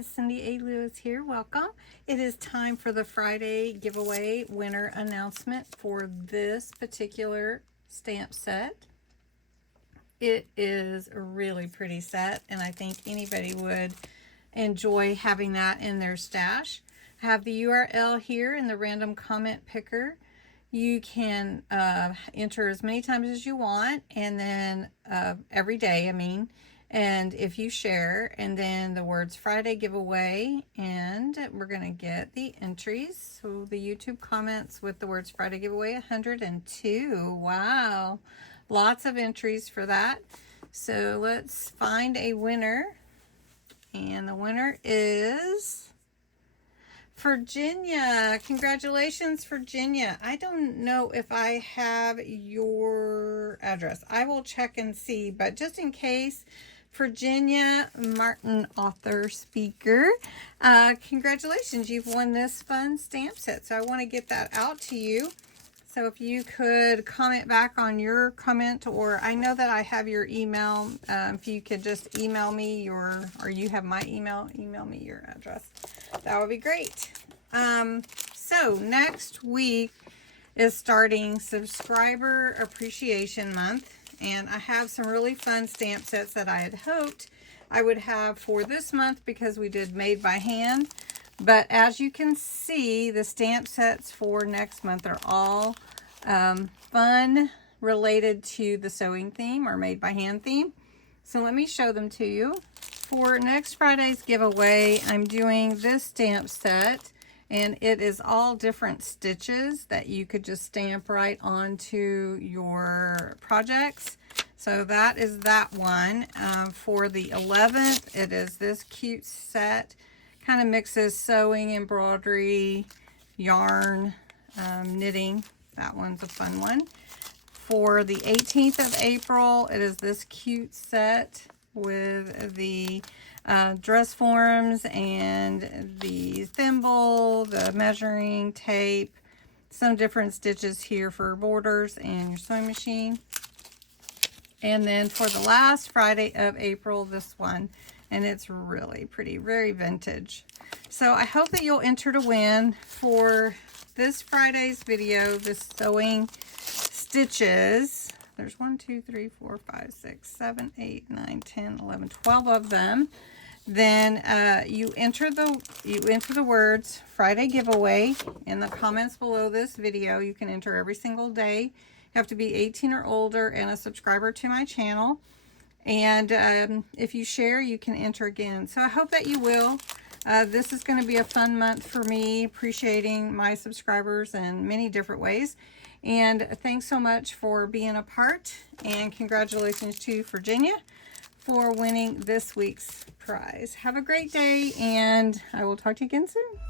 it's CindyALewis here. Welcome. It is time for the Friday giveaway winner announcement for this particular stamp set. It is a really pretty set, and I think anybody would enjoy having that in their stash. I have the URL here in the random comment picker. You can enter as many times as you want, and then every day, and if you share, and then the words Friday giveaway, and we're going to get the entries. So the YouTube comments with the words Friday giveaway, 102. Wow. Lots of entries for that. So let's find a winner. And the winner is Virginia. Congratulations, Virginia. I don't know if I have your address. I will check and see, but just in case, Virginia Martin, author, speaker, congratulations. You've won this fun stamp set. So I want to get that out to you. So if you could comment back on your comment, or I know that I have your email. If you could just email me or you have my email me your address. That would be great. So next week is starting Subscriber Appreciation Month. And I have some really fun stamp sets that I had hoped I would have for this month because we did made by hand. But as you can see, the stamp sets for next month are all fun related to the sewing theme or made by hand theme. So let me show them to you. For next Friday's giveaway, I'm doing this stamp set, and it is all different stitches that you could just stamp right onto your projects. So that is that one. For the 11th, it is this cute set. Kind of mixes sewing, embroidery, yarn, knitting. That one's a fun one. For the 18th of April, it is this cute set with the dress forms and the thimble, the measuring tape, some different stitches here for borders and your sewing machine. And then for the last Friday of April, this one, and it's really pretty, very vintage. So I hope that you'll enter to win for this Friday's video, the sewing stitches. There's 1, 2, 3, 4, 5, 6, 7, 8, 9, 10, 11, 12 of them. Then you enter the words Friday giveaway in the comments below this video. You can enter every single day. You have to be 18 or older and a subscriber to my channel. And if you share, you can enter again. So I hope that you will. This is going to be a fun month for me, appreciating my subscribers in many different ways. And thanks so much for being a part. And congratulations to Virginia for winning this week's prize. Have a great day, and I will talk to you again soon.